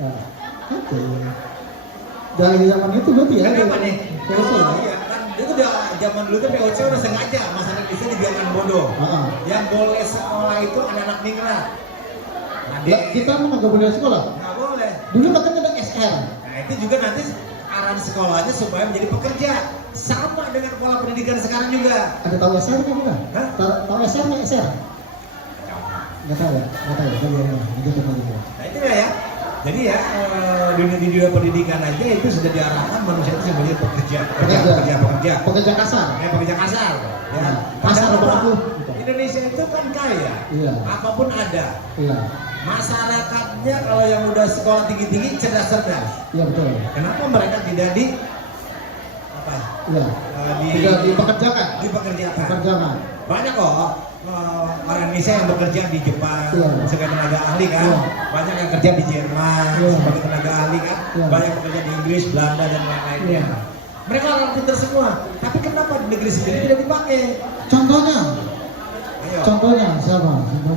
Ya. Oke. Dari zaman itu berarti ya? Kenapa nih? POC ya? Iya kan, itu udah zaman dulu tuh POC udah sengaja masyarakat Indonesia dibiarkan bodoh. Yang boleh sekolah itu anak-anak ningrat. Nah, Kita mau nggak boleh sekolah? nggak boleh. Dulu katanya ada SR. Nah itu juga nanti arahan sekolahnya supaya menjadi pekerja. Sama dengan pola pendidikan sekarang juga. Ada tahu SR kan kita? Hah? Tahu SR nggak SR? Nggak tahu ya? Nggak tahu ya? Nah itu ya. Jadi ya di dunia pendidikan aja itu sudah diarahkan manusia itu sebagai pekerja kasar. pekerja kasar. Ya. Kasar Padahal berlaku. Indonesia itu kan kaya. Iya. Apapun ada. Iya. Masyarakatnya kalau yang udah sekolah tinggi-tinggi cerdas-cerdas. Iya betul. Kenapa mereka tidak di apa? Iya. Tidak dipekerjakan. Pekerjaan. Banyak kok orang Indonesia yang bekerja di Jepang sebagai tenaga ahli kan. Iya. Banyak yang kerja di Jerman sebagai tenaga ahli kan. Iya. Banyak yang bekerja di Inggris, Belanda dan lain-lainnya. Iya. Mereka orang pintar semua. Tapi kenapa di negeri sendiri tidak dipakai? Contohnya Ayo. siapa?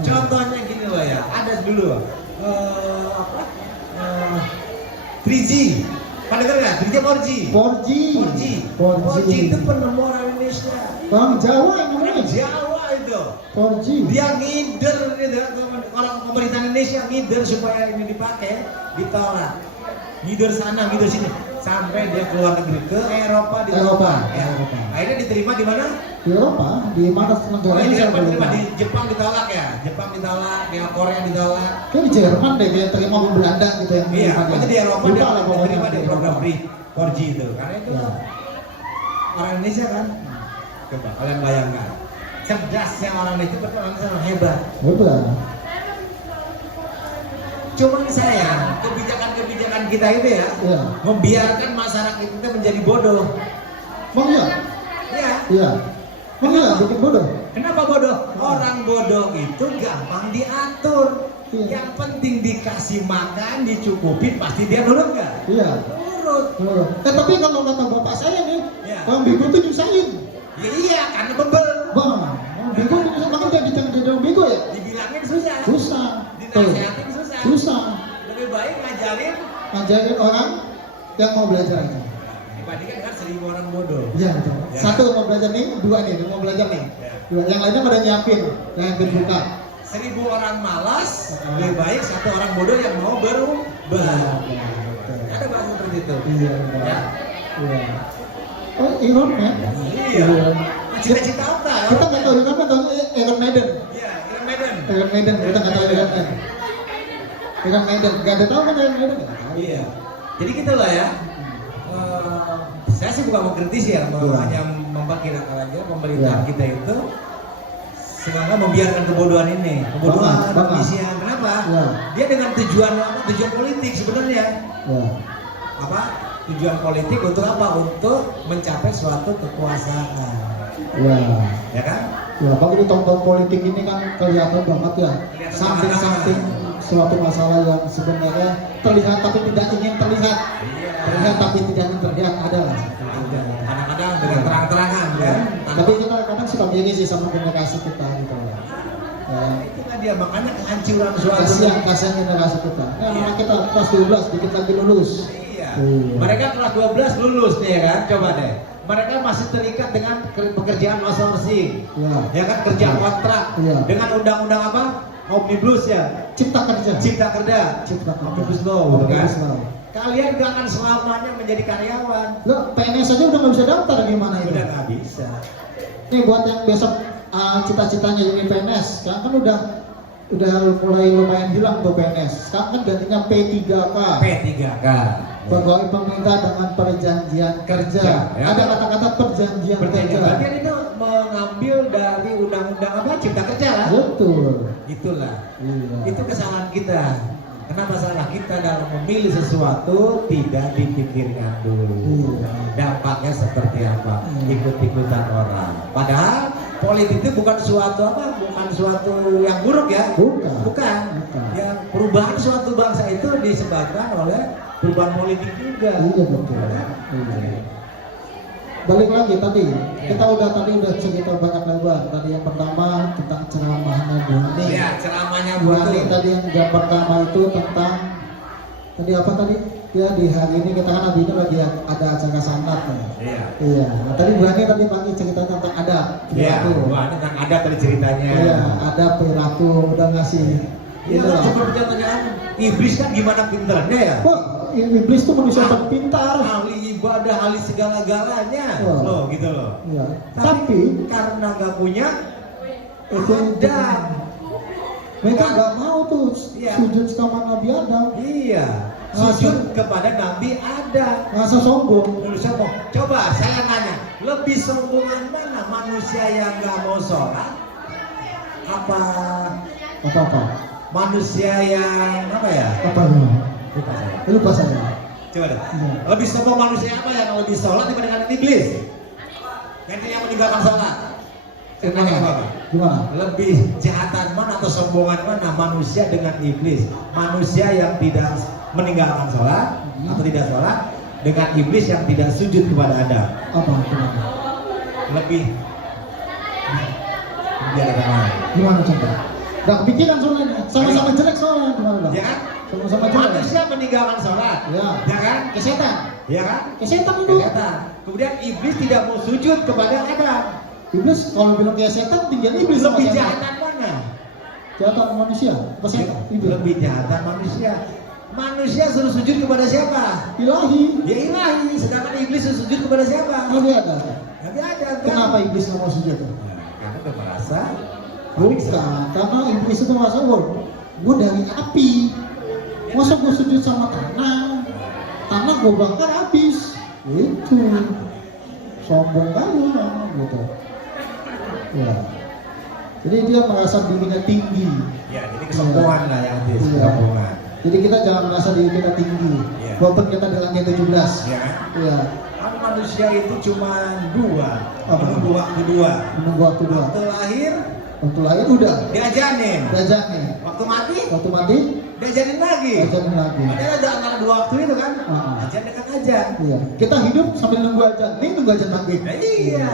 Contohnya gini loh ya. Ada dulu 3G. Pernah dengar nggak? 3G 4G. 4G itu penemu orang Indonesia. Orang Jawa yang Orang namanya Jawa itu. 4G. Dia ngider gitu. Orang pemerintah Indonesia ngider supaya ini dipakai, ditolak. Ngider sana, ngider sini. Sampai dia keluar negeri ke Eropa, di Eropa. Ya. Akhirnya diterima di mana? Di Eropa, di mana negaranya Di saya Eropa diterima. lupa. Di Jepang ditolak ya. Jepang ditolak, di Korea ditolak. Kayak di Jerman deh, kayak terima di Belanda gitu yang Iya, menerima pokoknya di Eropa Lupa dia lah pokoknya diterima di program Eropa. free 4G itu. Karena itu Ya. orang Indonesia kan. Coba kalian bayangkan. Cerdasnya orang itu betul orang sangat hebat. Betul. Cuman sayang, kebijakan-kebijakan kita itu ya, Iya. membiarkan masyarakat kita menjadi bodoh. Bang iya? Ya, Iya. Bang iya, bikin bodoh. kenapa bodoh? Orang bodoh itu gampang diatur. Iya. Yang penting dikasih makan, dicukupin, pasti dia nurut nggak? Iya. Nurut. Betul. Tapi kalau kata bapak saya nih, Iya. Bang Bego tuh nyusahin. Ya iya, karena bebel. Bang Bego nyusahin, makanya dia jadi Bang Bego ya? Dibilangin susah. Susah. Tuh. Dinasehatin susah. Susah. Lebih baik ngajarin Ngajarin orang yang mau belajar aja. dibandingkan dengan 1000 orang bodoh. Iya betul. Ya. Satu mau belajar nih, dua nih, dia mau belajar nih. Ya. Dua. Yang lainnya pada nyiapin, yang buka. 1000 orang malas, lebih baik 1 orang bodoh yang mau berubah. Ada bahasa seperti itu. Iya. Ya. Iya. Oh, Iron Man. Iya. Cita-cita apa? Kita nggak tahu Iron Man, tahu Iron Maiden. Iya, Iron Maiden. Iron Maiden, kita nggak tahu Iron Man. Iron Maiden, nggak ada tahu kan Iron Maiden? Nggak tahu. Iya. Jadi gitu lah ya. Saya sih bukan mau kritis ya, mau Iya. hanya memperkirakan aja pemerintahan Iya. kita itu sebenarnya membiarkan kebodohan ini, kebodohan Banget. Indonesia. Kenapa? Iya. Dia dengan tujuan apa? Tujuan politik sebenarnya. Ya. Apa? Tujuan politik untuk apa? Untuk mencapai suatu kekuasaan. Ya. Ya kan? Ya, Bang, ini tahun-tahun politik ini kan kelihatan banget ya. Kelihatan Samping-samping suatu masalah yang sebenarnya terlihat tapi tidak ingin terlihat. Terlihat tapi tidak ingin terlihat ada lah. Kadang-kadang dengan terang-terangan kan. Tapi kita kadang suka begini sih sama generasi kita gitu ya. Ya. Itu kan dia makanya kehancuran suatu. Kasihan generasi kita. Ya, anak kita kelas 12 dikit lagi lulus. Iya. Iya. Mereka kelas 12 lulus nih ya kan. Coba deh. Mereka masih terikat dengan pekerjaan outsourcing. Ya. Ya kan kerja kontrak. Iya. Dengan undang-undang apa? Omnibus ya. Cipta kerja. Cipta kerja. Cipta kerja. Omnibus law, gitu kan? Omnibus law. Kalian jangan selamanya menjadi karyawan. Loh, PNS aja udah nggak bisa daftar gimana itu? Udah nggak bisa. Nih buat yang besok cita-citanya jadi PNS, sekarang kan udah mulai lumayan hilang tuh PNS. Sekarang kan gantinya P3K. P3K. Pegawai pemerintah dengan perjanjian kerja. Ya. Ada kata-kata perjanjian kerja. Berarti itu mengambil dari undang-undang apa? Cipta kerja lah. Betul. Itulah. Iya. Itu kesalahan kita. Kenapa salah kita dalam memilih sesuatu tidak dipikirkan dulu. Iya. Dampaknya seperti apa? Ikut-ikutan orang. Padahal politik itu bukan suatu apa? Bukan suatu yang buruk ya. Bukan. Bukan. Ya, perubahan suatu bangsa itu disebabkan oleh perubahan politik juga. Iya betul. Iya. Balik lagi tadi, kita udah cerita banyak lebar. Tadi yang pertama tentang ceramahnya Bu Ani. Ya, ceramahnya Bu Bu Ani Ani. tadi yang pertama itu tentang Tadi apa tadi? Ya di hari ini kita kan hari ini lagi ada acara sanat kan. Iya. Iya. Nah, tadi Bu Hani tadi pagi cerita tentang adab. Iya. Perilaku. Wah, ini tentang ada tadi ceritanya. Iya, ada perilaku udah ngasih. Iya, Itulah. seperti pertanyaan iblis kan gimana pintarnya ya? Wah, iblis tuh manusia yang pintar. Ahli ibadah, ahli segala-galanya. Wah. Loh, gitu loh. Iya. Tapi karena nggak punya itu adab. mereka nggak mau tuh Iya. sujud sama Nabi Adam. Iya. Sujud kepada Nabi Adam. Nggak sombong. Manusia mau. Coba saya nanya, lebih sombongan mana manusia yang nggak mau sholat? Apa Apa? manusia yang apa ya? Apa nih? Lupa saya. Lupa saya. Coba deh. Iya. Lebih sombong manusia apa yang lebih sholat dibandingkan iblis? Yang dia meninggalkan sholat. Saya tanya Bapak. Gimana? Lebih jahatan mana atau sombongan mana manusia dengan iblis? Manusia yang tidak meninggalkan sholat atau tidak sholat dengan iblis yang tidak sujud kepada Adam. Apa? Gimana? Lebih jahatan mana? Gimana coba? Gak kepikiran soalnya. Sama-sama jelek soalnya. Gimana bang? Ya kan? Sama-sama jelek. Manusia meninggalkan sholat, Ya. ya kan? Kesetan. Ya kan? Kesetan itu. Kelihatan. Kemudian iblis tidak mau sujud kepada Adam. Iblis kalau bilang kayak setan tinggal iblis sama Lebih setan. jahatan mana? Jahatan manusia. Apa setan? Iblis. Lebih jahatan manusia. Manusia suruh sujud kepada siapa? Ilahi. Ya ilahi. Sedangkan iblis suruh sujud kepada siapa? Nabi ada. Nabi Adam. kan? Kenapa iblis nggak mau sujud? Nah, karena udah merasa Bukan, karena iblis itu merasa gue dari api. Masa gue sujud sama tanah? Tanah gue bakar habis. Itu sombong kali orang gitu. Ya. Jadi dia merasa dirinya tinggi. Ya, jadi kesombongan lah yang dia Iya. kesombongan. Jadi kita jangan merasa diri kita tinggi. Iya. Walaupun kita di lantai 17. Ya kan? Iya. Kan manusia itu cuma dua. Apa? Menunggu waktu dua. Menunggu waktu dua. Waktu lahir Waktu lahir udah. diajanin. Diajarin. Waktu mati Waktu mati diajarin lagi. diajarin lagi. Padahal ada antara dua waktu itu kan. Ah. Ajan dekat ajan. Iya. Kita hidup sambil nunggu aja. Ini nunggu aja lagi. Nah, iya.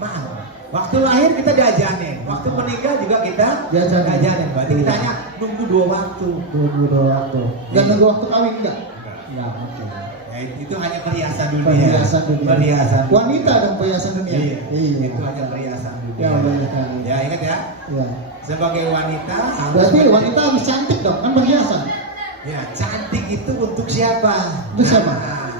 Maaf. Waktu lahir kita diajanin. Waktu meninggal juga kita Diajanin. Berarti kita hanya nunggu dua waktu. Nunggu dua waktu. Dan nunggu waktu kawin enggak? Enggak. Oke. Ya, itu hanya perhiasan dunia. Perhiasan dunia. Perhiasan. Wanita dan perhiasan dunia. Iya. Itu hanya perhiasan dunia. Ya, wanita. Ya, ingat ya. Ya. Sebagai wanita harus Berarti wanita harus cantik dong, kan perhiasan. Ya, cantik itu untuk siapa? Untuk siapa? Nah,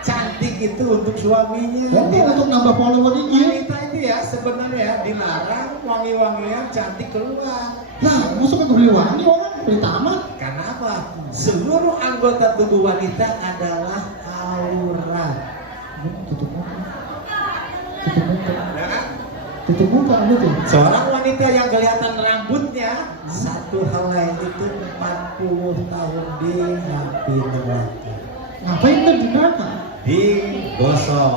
cantik itu untuk suaminya. Ya, untuk nambah follower ini. Wanita itu ya sebenarnya dilarang wangi-wangian cantik keluar. Nah, masuk ke beli wangi orang beli tamat. Karena apa? Seluruh anggota tubuh wanita adalah aurat. Tutup muka. Tutup muka. Ya kan? Tutup muka gitu. Seorang wanita yang kelihatan rambutnya satu helai itu 40 tahun di api neraka. Ngapain kan di neraka? Digosok.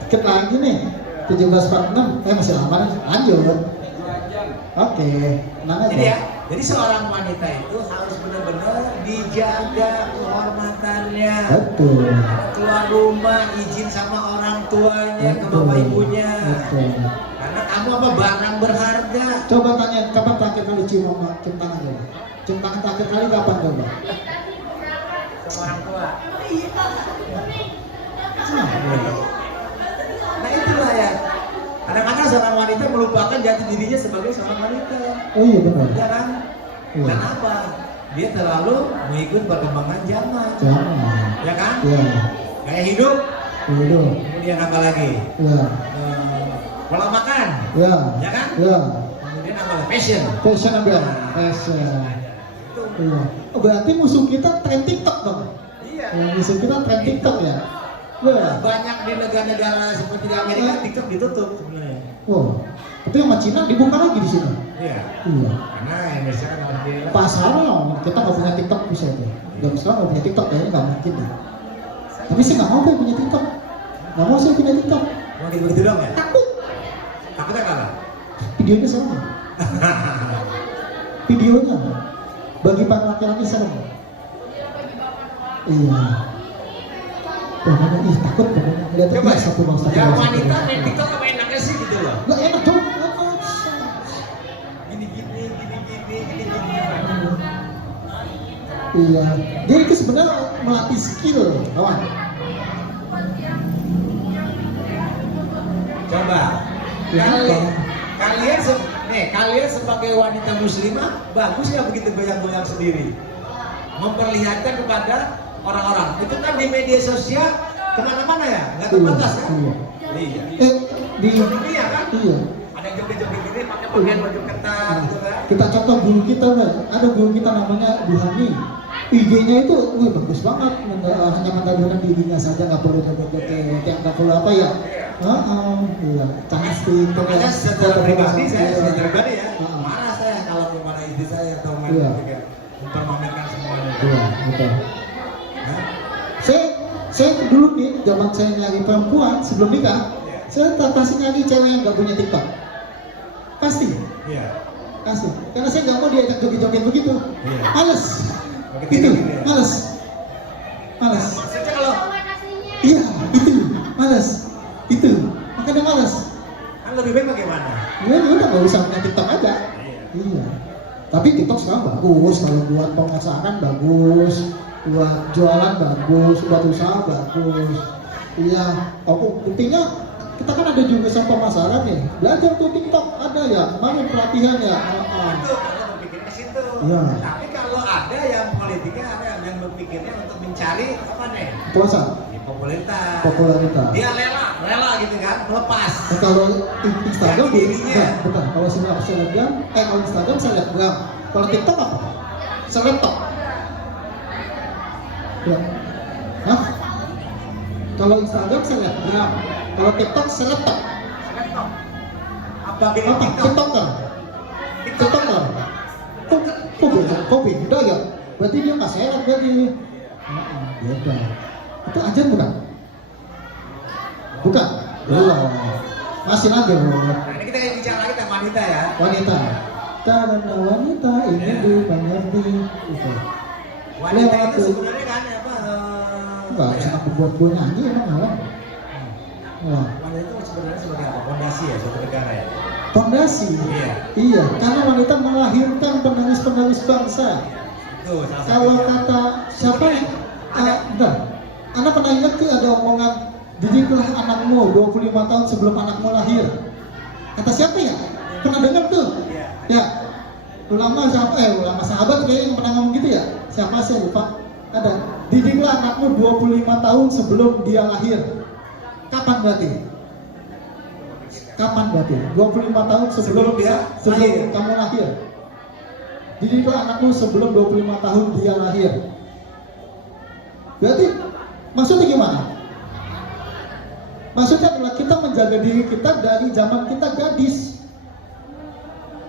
Dikit lagi nih. 1746. Masih lama nih. Lanjut. Oke. Tenang aja. Jadi ya, jadi seorang wanita itu harus benar-benar dijaga kehormatannya. Betul. Keluar rumah izin sama orang tuanya, ke Betul. bapak ibunya. Betul. Karena kamu apa barang berharga. Coba tanya kapan terakhir kali cium tangan coba? Cium tangan terakhir kali kapan coba? Sama orang tua. Nah itulah ya. Kadang-kadang seorang wanita melupakan jati dirinya sebagai seorang wanita. Oh iya benar. Ya kan? Iya. Kenapa? Dia terlalu mengikut perkembangan zaman. Jangan. Ya kan? Iya. Kayak hidup, Iya. kemudian apa lagi? Iya. Pola makan, Iya. ya kan? Iya. Kemudian apa? Fashion. Fashion apa? Fashion. Iya. Oh, berarti musuh kita tren TikTok dong. Iya. Musuh kita tren TikTok ya. Wah. Banyak di negara-negara seperti di Amerika TikTok ditutup sebenarnya. Wow. Itu yang sama Cina dibuka lagi di sini. Iya. Iya. Karena Indonesia kan masih Pasarnya kita nggak punya TikTok bisa itu. Dan sekarang nggak punya TikTok kayaknya nggak mungkin deh. Tapi sih nggak mau deh punya TikTok. Nggak mau sih punya TikTok. mau begitu dong ya? Takut. Takutnya kalah. Videonya sama. Videonya bagi para laki-laki serem. Iya. Pokoknya takut pokoknya. Lihat Coba satu bangsa. yang wanita main TikTok apa enaknya sih gitu loh. Nggak enak dong. Gini. Iya. Jadi itu sebenarnya melatih skill, kawan. Coba Ya, kalian sebagai wanita muslimah bagus ya begitu goyang-goyang sendiri, memperlihatkan kepada orang-orang. Itu kan di media sosial kemana-mana ya, nggak terbatas ya. Iya. Di dunia kan? Iya. Ada yang joget-joget gini pakai pakaian baju ketat gitu kan. Kita contoh guru kita, ada guru kita namanya Bu Hani. IG-nya itu, wih bagus banget, hanya mengandalkan dirinya saja, nggak perlu joget-joget, yang nggak perlu apa ya, iya, cantik. Makanya secara pribadi ya, mana saya kalau kemana istri saya atau mana Iya. juga mempermamerkan semuanya. Iya, betul. Saya dulu nih, zaman saya nyari perempuan sebelum nikah, saya pasti nyari cewek yang nggak punya TikTok. Pasti, Iya. pasti. Karena saya nggak mau diajak joget-joget begitu. Iya. Males. Begitu, Itu, gitu ya? males. Males. Maksudnya kalau Iya, itu, males. Itu, makanya males. kan lebih baik bagaimana? Ya udah nggak usah punya TikTok aja. Iya. Tapi TikTok sekarang bagus, kalau buat pemasaran bagus, buat jualan bagus, buat usaha bagus. Iya. Oh, buktinya kita kan ada juga sama pemasaran nih. Belajar tuh TikTok ada ya, kemarin pelatihan ya. Itu kalau berpikirnya situ. Iya. Tapi kalau ada yang politiknya ada yang berpikirnya untuk mencari apa nih? Puasa, Di popularitas. popularitas. Dia rela gitu kan, melepas. Nah, kalau Instagram Jadi dirinya. bukan. Kalau selebgram, kalau Instagram selebgram. Kalau TikTok apa? Selebtok. Ya. Hah? Kalau Instagram selebgram. Kalau TikTok selebtok. Apa bikin Apa? TikTok? TikToker. TikToker. Kok beda ya? Berarti dia nggak seleb berarti. Beda. Itu aja bukan? Bukan. Belum. Masih lagi Nah, ini kita bicara lagi tentang wanita ya. wanita. Karena wanita ini dimengerti itu. Wanita Lewat itu tuh. sebenarnya kan apa? Enggak senang buat gue nyanyi emang malah. Wah, Wanita itu sebenarnya sebagai apa? Fondasi ya suatu negara ya. fondasi. Iya. Iya, karena wanita melahirkan penerus-penerus bangsa. Tuh, salah Kalau satunya. kata siapa ya? Enggak. Anak pernah ingat tuh ada omongan didiklah anakmu 25 tahun sebelum anakmu lahir. Kata siapa ya? Pernah dengar tuh? Iya. Ya. Ulama siapa? Ulama sahabat kayaknya yang pernah ngomong gitu ya? Siapa saya lupa. Ada. Didiklah anakmu 25 tahun sebelum dia lahir. Kapan berarti? Kapan berarti? 25 tahun sebelum lahir. kamu lahir. Didiklah anakmu sebelum 25 tahun dia lahir. Berarti maksudnya gimana? Maksudnya adalah kita menjaga diri kita dari zaman kita gadis.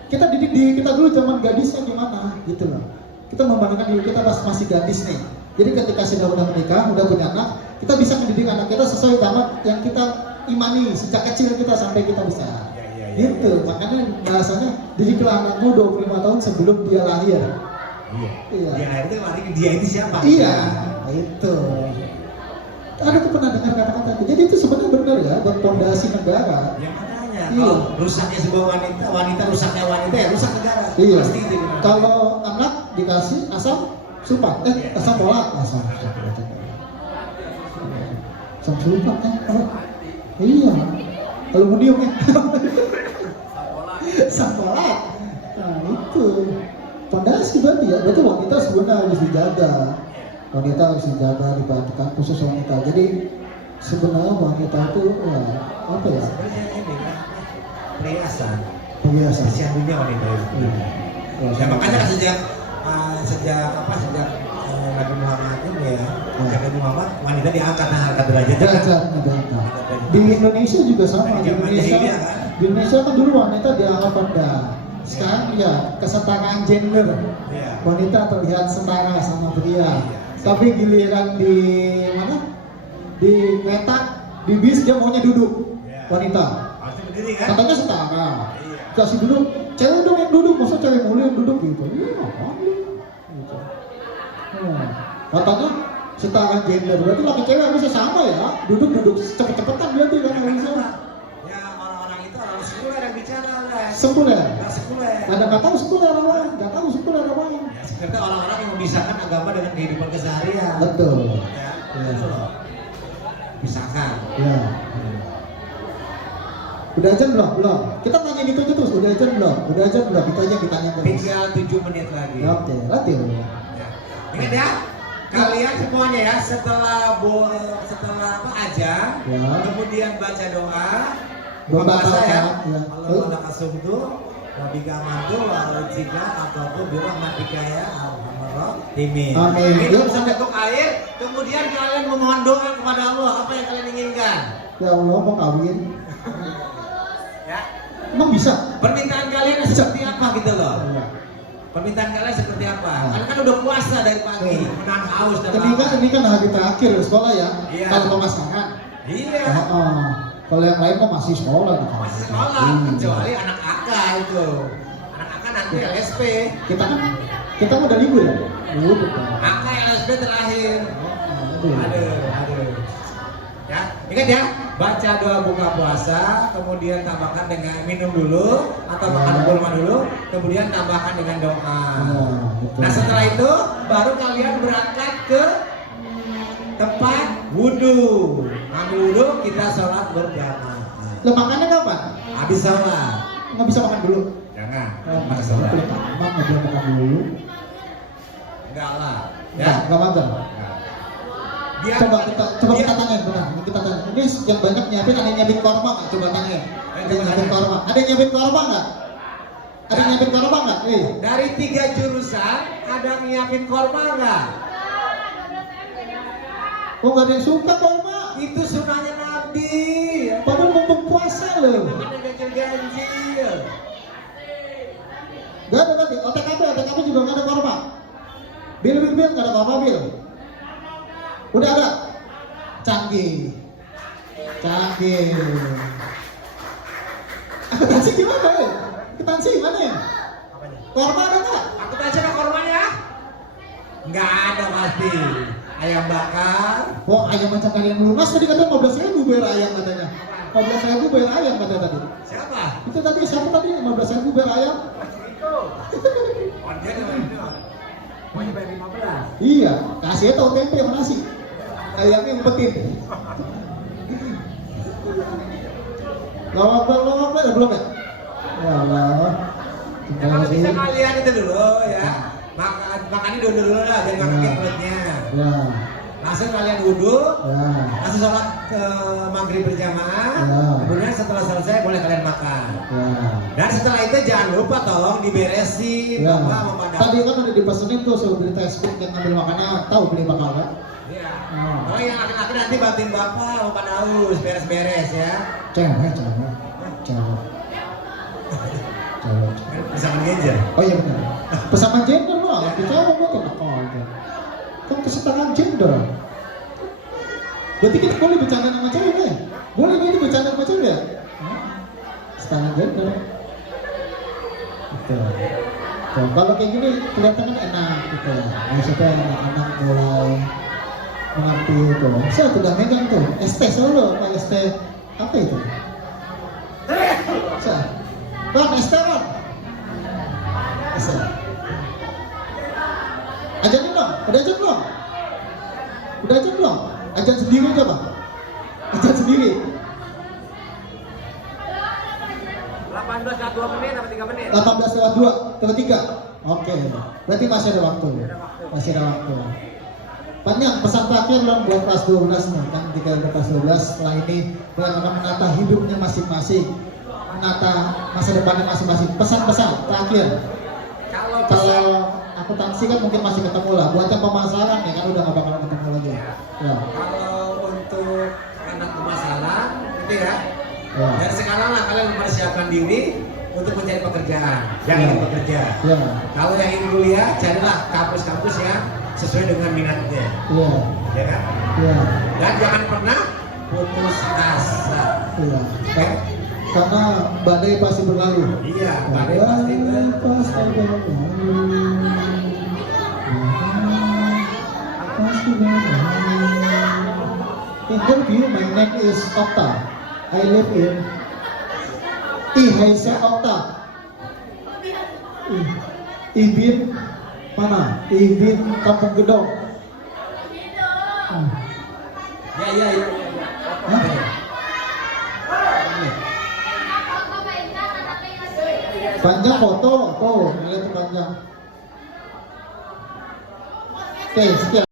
Kita didik diri kita dulu zaman gadisnya gimana, gitu loh. Kita membandingkan diri kita pas masih gadis nih. Jadi ketika sudah menikah, udah punya anak, kita bisa mendidik anak kita sesuai zaman yang kita imani sejak kecil kita sampai kita besar. Iya. Gitu, makanya bahasanya didiklah anakmu 25 tahun sebelum dia lahir. Iya. Iya. Dia akhirnya lari ke dia itu siapa? Iya, itu. Ada tuh pernah dengar kata-kata itu. Jadi itu sebenarnya benar ya, buat fondasi negara. Yang makanya Iya. kalau rusaknya sebuah wanita rusaknya wanita ya rusak negara. Iya. Pasti gitu. Kalau anak dikasih asam sulfat, asam folat, asam sulfat kan? Iya. Aluminium ya. Asam folat. Nah itu. Fondasi berarti ya. Berarti wanita sebenarnya harus dijaga. Wanita harus dijaga, diperhatikan khusus wanita. Jadi sebenarnya wanita itu ya, apa ya? Sebenarnya ini kan perhiasan. Perhiasan. Kasihan dunia wanita itu. Iya. Ya makanya kan sejak Nabi Muhammad ini ya, Nabi Muhammad wanita diangkat harkat derajatnya. Derajat negara. Di Indonesia juga sama. Di Indonesia kan dulu wanita dianggap rendah. Sekarang ya kesetaraan gender. Iya. Wanita terlihat setara sama pria. Tapi giliran di mana? Di kereta, di bis dia maunya duduk. Wanita. Pasti berdiri kan? Katanya setara. Iya. Kasih duduk. Cewek dong yang duduk, masa cewek mulu yang duduk gitu. Iya, ngapain? Gitu. Katanya setara gender, berarti laki cewek harusnya sama ya. Duduk cepet-cepetan berarti kan harusnya. Ya orang-orang itu orang sekuler yang bicara guys. Sekuler. Nggak sekuler. Ada nggak tahu sekuler apa? Nggak tahu sekuler apa? Ya, Ternyata orang-orang yang memisahkan agama dengan kehidupan keseharian. Betul. Ya, Ya. itu loh. Pisahkan. Ya. Udah aja belum? Belum. Kita tanya gitu terus. Udah aja belum? Udah aja belum? Itu aja ditanya terus. Tinggal 7 menit lagi. Oke, latih. Ya. Ingat ya, kalian semuanya ya setelah apa aja, Ya. kemudian baca doa, Membatalkan, ya. ya. Kalau ada kasumtu, wabika mantu, walujika ataupun birahmatika ya Amin. Amin. Minum seteguk air, kemudian kalian memohon doa kepada Allah apa yang kalian inginkan. Ya Allah, mau kawin. Ya. Emang bisa? Permintaan kalian seperti apa gitu loh? Iya. Permintaan kalian seperti apa? Karena kan udah puasa dari pagi, menahan haus dan Ini kan hari terakhir sekolah ya. Iya. Kalau pemasangan. Iya. Kalau yang lain mah masih sekolah. Masih sekolah, kecuali anak AK itu. Anak AK nanti LSP. Kita udah libur ya. Udah. AK LSP terakhir. Aduh. Aduh. Ya, ingat ya, baca doa buka puasa, kemudian tambahkan dengan minum dulu atau makan kurma dulu, kemudian tambahkan dengan doa. Betul. Nah setelah itu baru kalian berangkat ke tempat wudhu. Ambil wudhu, kita sholat berjamaah. Lah makannya kapan? Habis sholat. Nggak bisa makan dulu. Jangan. Makan sholat. Nggak boleh makan dulu. Enggak lah. Nggak makan. Biar Coba kita tanya, benar. Kita tanya. Ini yang banyak nyiapin, ada yang nyiapin korma nggak? Coba tanya. Ada yang nyiapin korma? Ada yang nyiapin korma nggak? Ada yang nyiapin korma nggak? Dari 3 jurusan ada yang nyiapin korma nggak? Oh nggak ada yang suka korma? Itu sunahnya Nabi. Padahal mau berpuasa loh. Ada janji. Gak ada tadi. OTKP juga nggak ada korma. Bil nggak ada korma bil. Udah ada. Canggih. Akuntansi gimana ya? Akuntansi mana ya? Korma ada nggak? Aku tanya ada kormanya? Nggak ada pasti. Ayam bakar. Oh ayam macam kalian lunas tadi katanya 15.000 bayar ayam katanya. 15.000 bayar ayam katanya tadi. Siapa? Itu tadi siapa tadi 15.000 bayar ayam? Oh dia mau bayar 15. Iya, kasih tahu tempe sama nasi. Ayamnya ngumpetin. Lawak belum ya? Ya Allah. Ya kalau bisa kalian itu dulu ya. Makan dulu lah biar nggak sakit perutnya. Ya. Langsung kalian wudhu, Ya. langsung sholat ke maghrib berjamaah. Ya. Kemudian setelah selesai boleh kalian makan. Ya. Dan setelah itu jangan lupa tolong diberesin, Ya. Bapak memandang. Tadi kan udah dipesenin tuh suruh beli textbook yang ngambil makanan, tahu beli bakal kan? Iya. Oh. Oh yang laki-laki nanti bantuin Bapak umpan haus, beres-beres ya. Cewek. Bisa mengejar. Oh iya benar. Bersama gender loh, kita mau kena kan kesetaraan gender. Berarti kita boleh bercanda sama cewek ya? Boleh ini bercanda sama cewek ya? Kesetaraan gender. Betul. Tuh, kalau kayak gini kelihatan kan enak gitu. Maksudnya anak-anak mulai mengerti itu. Saya sudah megang tuh, ST selalu, ST apa itu? Bang, Esteban. Ajarin dong, udah ajan belum? Udah ajan belum? Ajan sendiri aja bang. Ajan sendiri. 18:02 menit atau 3 menit? 18:02 Oke, berarti masih ada waktu. Masih ada waktu. Banyak pesan terakhir dong buat kelas 12 nih, kan ketika kelas 12 setelah ini kalian akan menata hidupnya masing-masing, menata masa depannya masing-masing. Pesan-pesan terakhir. Kalau akuntansi kan mungkin masih ketemu lah. Buat yang pemasaran ya kan udah nggak bakal ketemu lagi. Ya. Kalau untuk anak pemasaran, itu ya. Ya. Dari sekarang lah kalian mempersiapkan diri untuk mencari pekerjaan. Jangan Ya. bekerja. Ya. Kalau yang ingin kuliah, carilah kampus-kampus yang sesuai dengan minatnya. Iya. Ya kan? Iya. Dan jangan pernah putus asa. Iya. Karena badai pasti berlalu. Iya, badai pasti berlalu. Interview, my name is Okta. I live in Ihesa Okta. Ibin Mana? Ibin Kampung Gedong. Ya. Hah? Panjang foto, tuh, lihat panjang. Oke, sekian.